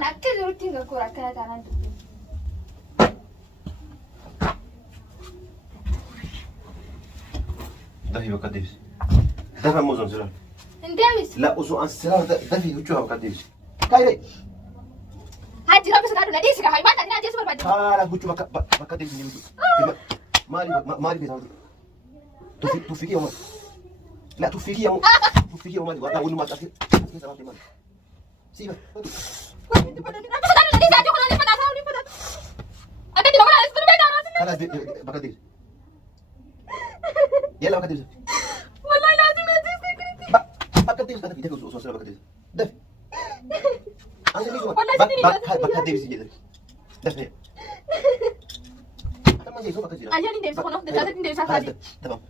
أنا أكيد روتين كورة كذا أنا ده في بقديس ده في موزون سلام أنت بس لا أسوأ السلام ده في وجهه بقديس كايري هاجي رابس كارو نديس كهاي ما تدري أجلس بربادي لا وجهه بقديس مالي بيتاودي توفيقي يوم لا توفيقي يوم توفيقي يوم مالي وأقول ما تأكل سيبه خلاص بقديس يلا بقديس والله لازم أجلس بقديس أنا في تكوس أسوأ سلام بقديس ده أنا ليش والله بقديس يجي ده ما زي سوبر كذي أجاني ديمس خلاص ده لازم ديمس هذا تمام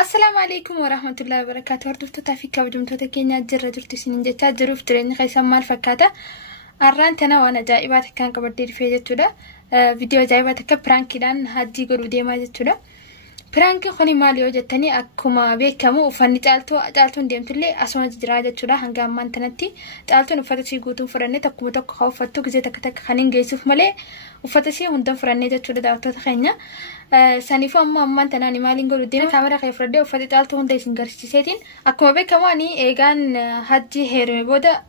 السلام عليكم ورحمة الله وبركاته. هردفتو تافيكا وجمتو كينيا جرة جرتو سنين جتا جروف ترين خيسان مال فكاتا أرانتنا وانا جائبات كان قبردير في جتو دا فيديو جائبات كبرانكي دان هادي قرو ديما جتو دا برانكي خوني ماليو جتاني أكوما بيكامو وفاني جالتون ديمتولي أسوان جرا جتو دا هنگا مان تنتي جالتون وفاتسي قوتون فراني تكومو تكو خوفتو كزي تك خانين جيسوف مالي وفاتسي هندن فراني جتو دا داوتو تخينيا سانيفو أمان تناني مالين قولو دينا كاميرا خيفردي وفاتي جالتو هندا يسنگرسي سيتين أكوما بيكامو أني إيغان هاجي هيرمي بودا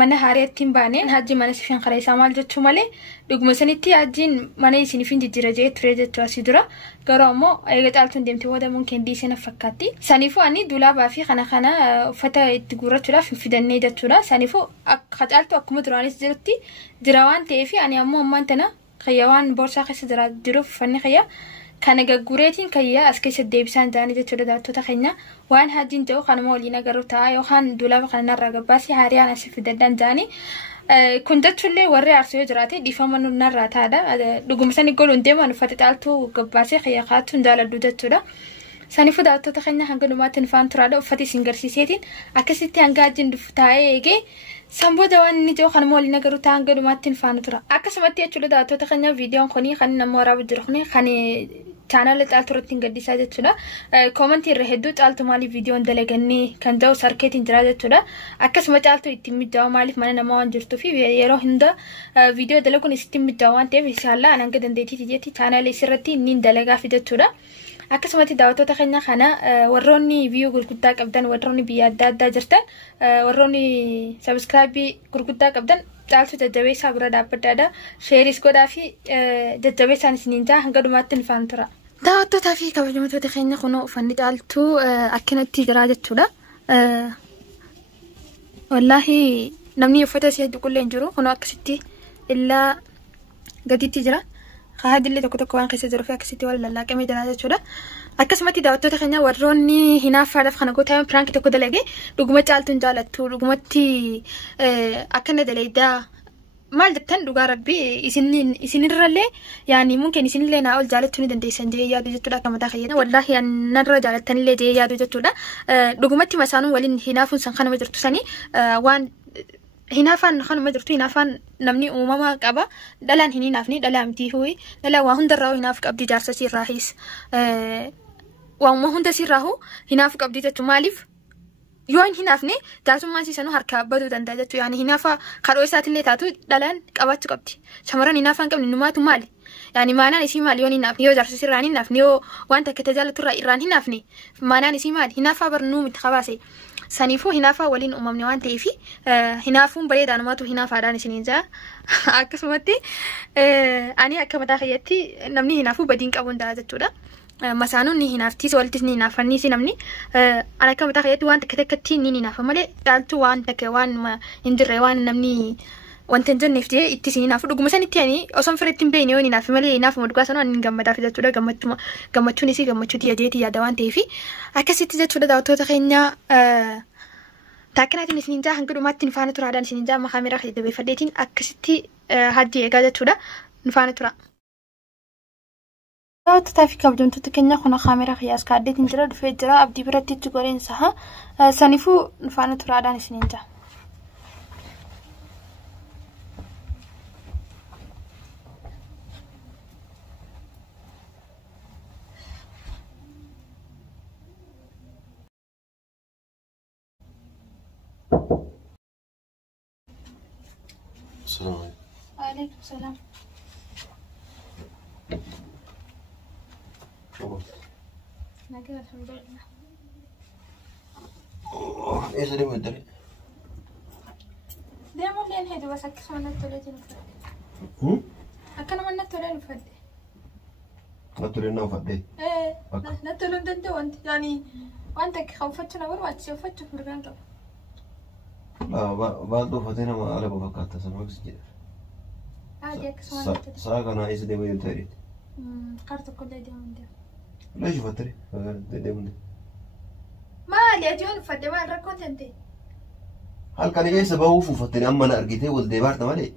mana hariyatin baane hajji mana sifin qaraysa maal jechu male dhuguma sanitti hajjin mana isinifin jijjira jee ture jechu asidura garuu ammoo eega caaltuun deemte booda mungkin diisena fakkaatti sanifu ani dulaabaa fi kana uffata itti guurrachuudhaaf fidannee jechuudha sanifu akka caaltu akkuma duraanis jirutti jira waan ta'eef ani ammoo ammaan tana qayyawaan boorsaa keessa jiruuf uffanni qayya kana gaggureetiin kayya as keessa deebisaan jaanii jechuudha daawwattoota keenya waan hajjiin ta'u kanuma waliin agarru ta'a yookaan dulaaba kanarraa gabbaasii haariyaan asii fidaddan jaanii kun jechuullee warri arsoo yoo jiraate dhiifama narraa taa'adha dhuguma sanii godhuun deeman uffata caaltuu gabbaasee kayya kaatuun jaaladhu jechuudha. Sanifu daawwattoota keenya hanga dhumaatti nufaan turaadha uffata isin garsiiseetiin akkasitti hanga hajjiin dhufu taa'ee eegee Samboda waan inni jiru kanuma waliin agarru ta'a hanga dhumaatti nufaan tura. Akkasumatti jechuudha daawwattoota keenya viidiyoon kuni kan nama waraabu jiru kuni kan chaanala caaltuu irratti gaddisaa jechuudha. Koomentii irra hedduu caaltuu maaliif viidiyoon dalagannii kan ta'u sarkeetiin jira jechuudha. Akkasuma caaltuu ittiin mijaa'u maaliif mana namaa waan jirtuuf yeroo hunda viidiyoo dalaguun ittiin mijaa'u waan ta'eef inshallah hanga dandeettii jetti chaanala isirratti inni dalagaaf jechuudha. Akkasumatti daawwattoota keenya kana warroonni viiyuu gurguddaa qabdan warroonni biyya adda addaa jirtan warroonni sabiskiraayibii gurguddaa qabdan caaltuu jajjabeessaa bira dhaabbadhaadha sheeris godhaa fi jajjabeessaan isiniin jaa hanga dhumaatti nufaan tura. Daawwattootaa fi kabajamtoota keenya kunoo uffanni caaltuu akkanatti jira jechuudha. Wallaahi namni uffata isii qulqullee hin jiru kunoo akkasitti illaa gaditti jira. Haadillee tokko waan keessa jiru fi akkasitti wal lallaaqamee jira jechuudha. Akkasumatti daawwattoota keenya warroonni hinaaffaadhaaf kana gootaa piraanki tokko dalage dhuguma caaltuun jaalattu dhugumatti akkana daleedaa maal jettan dhugaa rabbi isinirrallee yaani mungkin isinillee naa ol jaalachuu ni dandeessan jee yaadu jechuudha akka mataa keenya wallaahi narra jaalattanillee jee yaadu jechuudha. Dhugumatti masaanuun waliin hinaafuun san kanuma jirtu sanii waan hinafan kanuma jirtu hinafan namni uumama qaba dhalaan hin hinaafni dhalaa miti huyi dhalaa waa hundarraa hinaaf qabdi jaarsa sirraahis waanuma hunda sirraahu hinaaf qabdi jechuun maaliif yoo hin hinaafne jaarsummaan siisanuu harkaa baduu danda'a jechuudha yaani hinaafa kadhoo isaatillee taatu dhalaan qabaachuu qabdi shamarran hinaafan qabni numaatu maali yaani maanaan isii maali yoo hinaafne yoo jaarsa sirraan hinaafne yoo wanta akka tajaajilaturraa irraan hinaafne maanaan isii maali hinaafa barnuu miti qabaase. Sanifu hinaafa waliin uumamne waan ta'eef hinaafuun bareedaan uumatu hinaafaadhaan isiniin jaa akkasumatti ani akka mataa keeyyatti namni hinaafuu badiin qabuun ta'a jechuudha. Masaanuun ni hinaaftis walittis ni hinaafannis namni ani akka mataa keeyyatti waan takka takkatti ni hinaafa malee caaltuu waan takka waan hin jirre waan namni wanta hin jenneef jee itti si hinaafu dhuguma sanitti ani osoo firitti hin beekne yoo hinaafe malee hinaafuma dhugaa sanuu ani gammadaaf jechuudha gammachuun isii gammachuuti yadeeti yaada waan ta'eef akkasitti jechuudha daawwattoota keenya taakkinatiin isiniin jaa hanga dhumaatti nufaana turaadhaan isiniin jaa kaameeraa jabeeffadheetiin akkasitti hajji eegaa jechuudha nufaana tura. Daawwattoota fi kabajamtoota keenya kun kaameeraa qiyyaas kaaddeetiin jira dhufee jira abdii biratti itti goreensa sanifuu nufaana turaadhaan isiniin jaa. السلام عليكم. وعليكم السلام. أنا كده الحمد لله. ايش اللي مدري؟ دائما لين هيدو بس أكس من التوليت نفدي. أكنا من التوليت نفدي. نتولي إنه فدي. إيه. نتولي ندندو وانت يعني وانت خوفتنا ورا تشوفت في مرجان كم. لا بعد فتنا ما على بفكر تسمع كسجل. عادي أكس من التوليت. ساقنا ايش اللي مدري تاريخ. قرط كل ده من ده. ليش فتري؟ ده من ده. ما لي أجون فدي ما ركون تنتي. هل كان جاي سباو فتري أما أنا أرجيته والدي بارت مالي.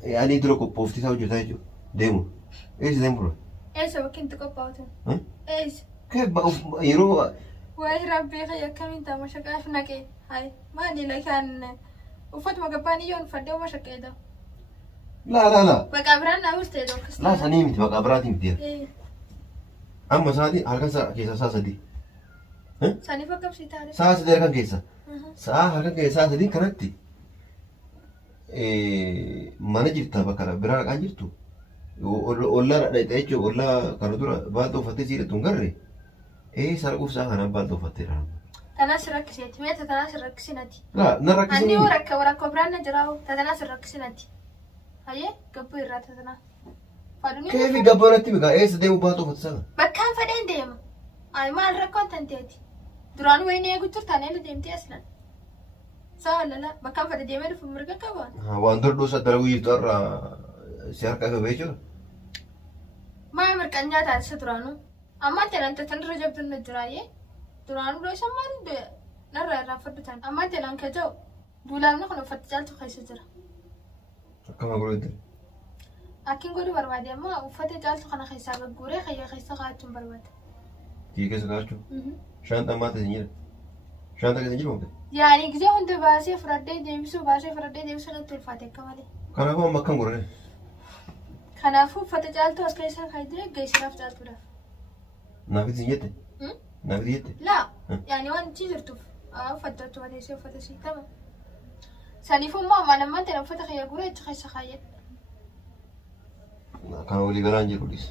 يعني يدرك بوفتي ساو جتايجو ديمو. ايش ديمو؟ ايش وكنت كوباوتن؟ ايش؟ كيف يروح؟ واي ربي خيا كم انت مش عارفنا كي هاي ما ادري لك كان وفات ما قباني يون فدي وما شكيدا. لا بقابرنا وستيدو كسر. لا سنيمتي بقابراتي مدير. ايه. أما سادي هل كان كيسا ساسدي؟ ساني فكم سيتاري. ساسدي كان كيسا. هل كان كيسا ساسدي كنتي. mana jirta bakka biraa kan jirtu ollaa dhadhaite jechuun ollaa kana dura baaldoo uffattee siidhatu hin garre sarquuf isaa kana baaldoo uffattee dha. Tanas rakkiseeti meeta tanas rakkisinati. Na rakkisanii. Ani rakka biraan na jiraawu tanas rakkisinati. Hayyee gabboo irraa tatana. Keefi gabboonatti migaa eessa deemu baaldoo uffatte sana. Bakkaan fedheen deema. Ay maal rakkoon tanteeti. Duraan wayini eegu turtaan eela deemtee aslan. Saalala bakkaan fedhe deemee dhufu mirga qabaan. Waan durduu saddaraguu jirtu irraa si harka qabe jechuudha. Maa mirqaan nyaataa isa duraanuu. Ammaan teelaan irra jabduun na jiraayyee. Duraanuu dho'isan maal narraa irraa faddutaan. Ammaan teelaan kee ta'u duulaamni kun uffatti caaltu keessa jira. Akkama godhu Akkin godhu barbaade ammoo uffata caaltu kana keessaa gagguuree khayyaa keessa kaa'achuun barbaada. Kii keessa kaa'achuun? Shaanta maata isin jira? Shaanta keessa jiru mukti? Yaani gisee hundi baasee fudhadhee deebisuu natti ulfaate akka malee. Kanaafuu amma akkam godhane? Kanaafuu uffata caaltu as keessa kaa'ee geessiraaf caaltuudhaaf. Naafiti isin jette? Naafiti jette? Laa yaani waan itti jirtuuf uffata itti wateessee uffata siitama. Saniifuu immoo ammaan ammaan ta'e uffata khayyaa guuree achi keessa kaa'ee. Kan walii galaan jiru dhis.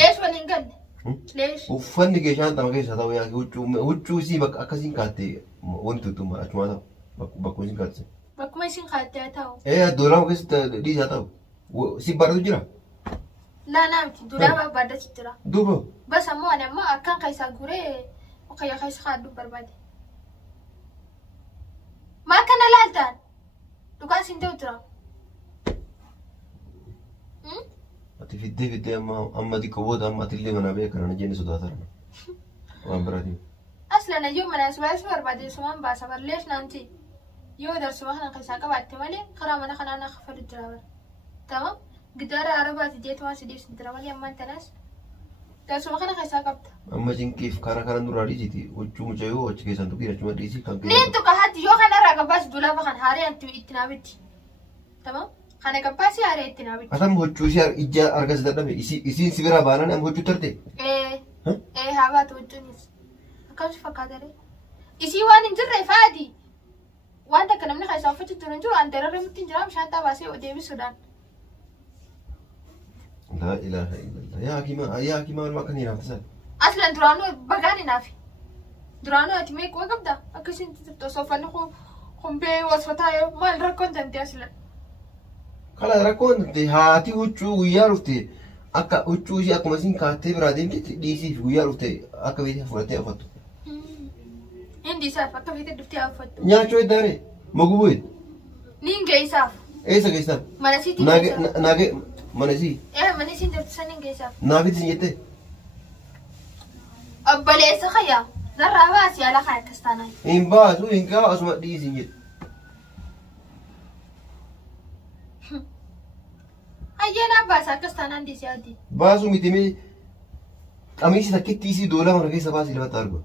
Lees waliin galle. Lees. Uffanni kee shaantama keessa ta'u yaa huccuu isii bakka akkasiin kaattee wanti tuttuuma achumaa ta'u bakkuma isiin kaatte. Bakkuma isiin kaattee ta'u. Doolaa keessatti dhiisaa ta'u. Si baadhatu jira? Laa naamti duudhaa baadhatu jira. Duuba. Bas ammoo ani ammoo akkaan keessaa guuree khayyaa keessa kaa'adhu barbaade. Maa kana laaltaan? Dhugaan siin ta'u jira. Ati fiddee amma xiqqoo booda amma atillee mana beekan ana jenne sodaatan waan biraatiin. Aslan ayyuu mana subaayis barbaade sumaan baasa barlees naanti yoo darsuma kana keessaa qabaatte malee karaa mana kanaa na kafalu jira bara. Tamam gidaara arabaati jeetumaa si deebisi jira malee ammaan tanas darsuma kana keessaa qabda. Amma cinqiif karaa kana duraa dhiisiti huccuu mucayyoo achi keessan tuqii achuma dhiisi kan Niin tuqa hati yoo kanarraa gabaas dulafa kan haaree anti itti naabitti. Tamam kana gabaasi haaree itti naabitti. Atam huccuu ishee ija argas dadhabe isiin si biraa baanaan amma huccuu tarte. Haa baatu huccuunis. Akkam si fakkaatare. Isii waan hin jirre faadi. Waan takka namni keessaa uffatu jiru hin jiru an dararra mutti hin jira bishaan baasee deebisuudhaan. La ilaha illallah. Yaa hakimaa walumaa kan hinaafte sana. Aslan duraanuu bagaan hinaafi. Duraanuu ati meequu qabda akkasiin turte osoo uffanni humbee wasfataa maal rakkoon tante aslan. Kala rakkoon tante haati huccuu guyyaa dhufte akka huccuu ishee akkuma isiin kaattee biraa deemtetti dhiisiif guyyaa dhufte akka beekte fudhattee uffattu. Hindi isaaf akka beekte dhuftee uffattu. Nyaachoo eddaare mogubuu ed. Niin geessaaf. Eessa geessaaf? Mana siitii geessaaf. Naage mana sii. Mana isiin jirtu saniin geessaaf. Naafiti isin jettee? Obboleessa khayyaa narraa baasi yaala kan akkas taanaan. Hin baasu hin kaa asuma dhiisin jedhe. Hayyeenaa baasa akkas taanaan dhiisee adii. Baasu miti mee qamiisi takkitti isii doolaa mana keessa baasii lafatti argu.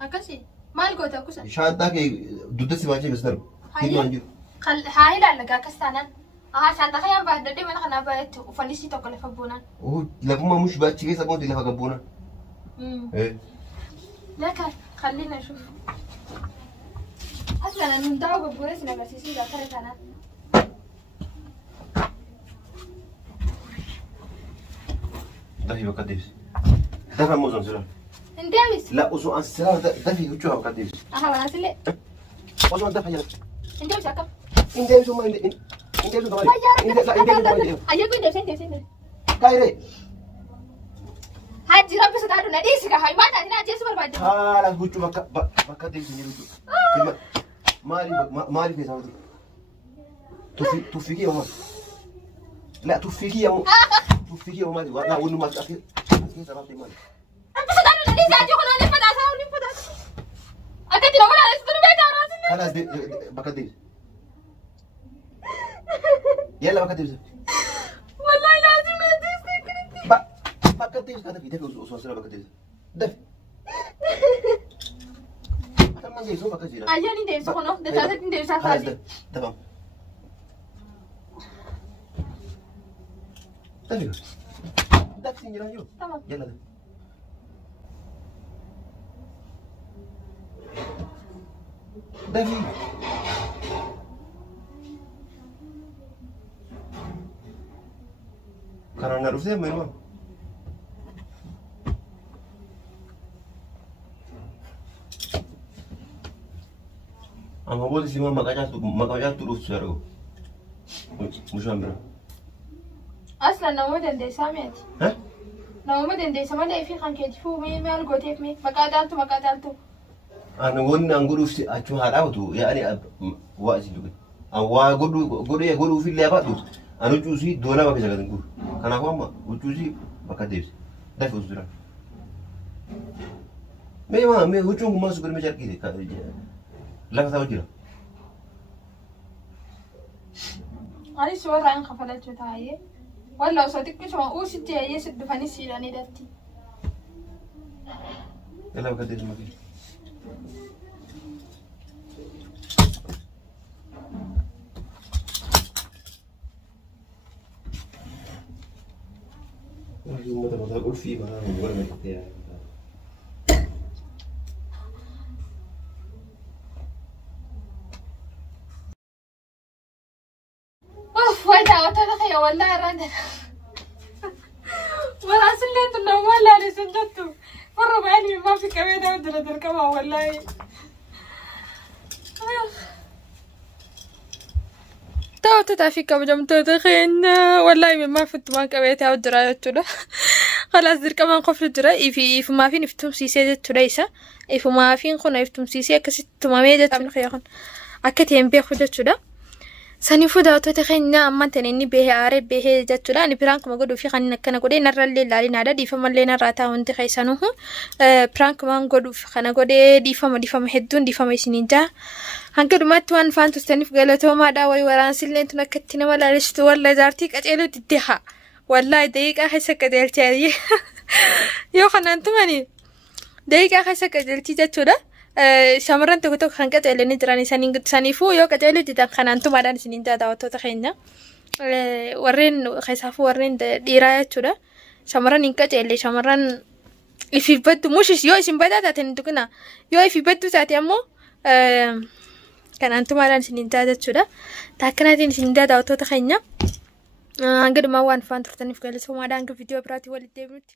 Akkasii maal goota kuusan? Shaantaa kee dugda si baachee bas darbu. Himaan jiru. Haa ilaallagaa akkas taanaan. Shaantaa kayyaan baadhadhee mana kanaa baay'eetti uffannisii tokko lafa buunaan. Lafuma mush baachi keessa boonti lafa gabbuunaan. لك خلينا نشوف. أصلا أنا نداو بقولي سنة بس يصير ذاكرة أنا. دافي بكديس. دافع موزون سلام. نداويس. لا أصلا السلام دافي وجوه بكديس. أنا سلي. أصلا دافع يلا. نداويس أكم. نداويس ما نداويس كمان. لا نداويس. أيقول نداويس. كايري. هاجي ربي ستعرف نديسك هاي ما تعرفين أجلس بربادي. لا وجوه بكديس نيرو. مالي في سعودي. توفيقي يا مال. لا توفيقي يا مال. توفيقي يا مال. لا ونو ما أكيد سبب مال. ربي ستعرف نديسك أجي خلنا نفدا ساوني نفدا. أكيد لو ولا نسبر بيت أراسي. خلاص بكديس. يلا بكديس. والله لازم نديسك. بكديس هذا في دفع أصلا بكديس. دفع. ما زي سوف كذي. أجاني نديسك خلنا دساتك نديسك هذي. تمام. دفع. دفع سينجران يو. تمام. يلا دفع. دفع. Karena narusnya memang. Ama boleh sih makanya terus seru. Musuhan berapa? أصلاً نومة دي سامعت. Hah? نومة دي سامعت في خان كتفو مي القطيف مي مقاتلتو. Anu won anguru si acu harau tu, ya ani wa si tu. Awa godu fil apa tu? Anu cuci dona pakai jaga tengku. Karena aku ama, cuci pakai deh. Dah full sudah. Memang, ujung masuk ke meja kiri. Lalu tahu je. أنا سوى رأي خفلت بتاعي ولا صديق كش ما أوش تي يسد فاني سيراني دتي. يلا pakai deh semakin. Yung mata ulfi ba wala may kaya. أوف وين أوتها يا والله راني. ولا سليت إنه ولا لي سجدته. مرة بعيني ما في كمية أقدر أتركبها والله. تعرفي كم جم تدخين والله ما فت ما كبيت أو دراية تلا خلاص ذيك كمان قفل دراي في ما فين فتم سيسة تريسة في ما فين خنا فتم سيسة كست ما ميجت من خيارن أكتين بياخد تلا سني فدا تدخين أما تنيني به عارف به جت تلا نبرانك ما قدو في خانة كنا قدي نرى اللي لاري نادا دي فما اللي نراتا وانت خيسانوه برانك ما قدو في خانة قدي دي فما هدون دي فما يسنينجا هنقول ما توان فان تستنف قالتو ما داوي وران سلين تنكتنا ولا لشتو ولا زارتيك أجيلو تديها والله دقيقة حسك دلتي يو خنان تماني دقيقة حسك دلتي جاتولا شامران تقولك خنقت اللي ندراني سانيفو يو كجيلو تدان خنان تمادان سنين جادا وتوتخينا ورين خيسافو ورين ديرايا تولا شامران إنك اللي شامران في بدو مش يو اسم بدأ تنتقنا يو في بدو تاتي أمو kan antum adan sininta sudah tak kena tin sininta atau tak kayaknya angger mau anfan tertenif kalau semua ada angger video berarti walid debut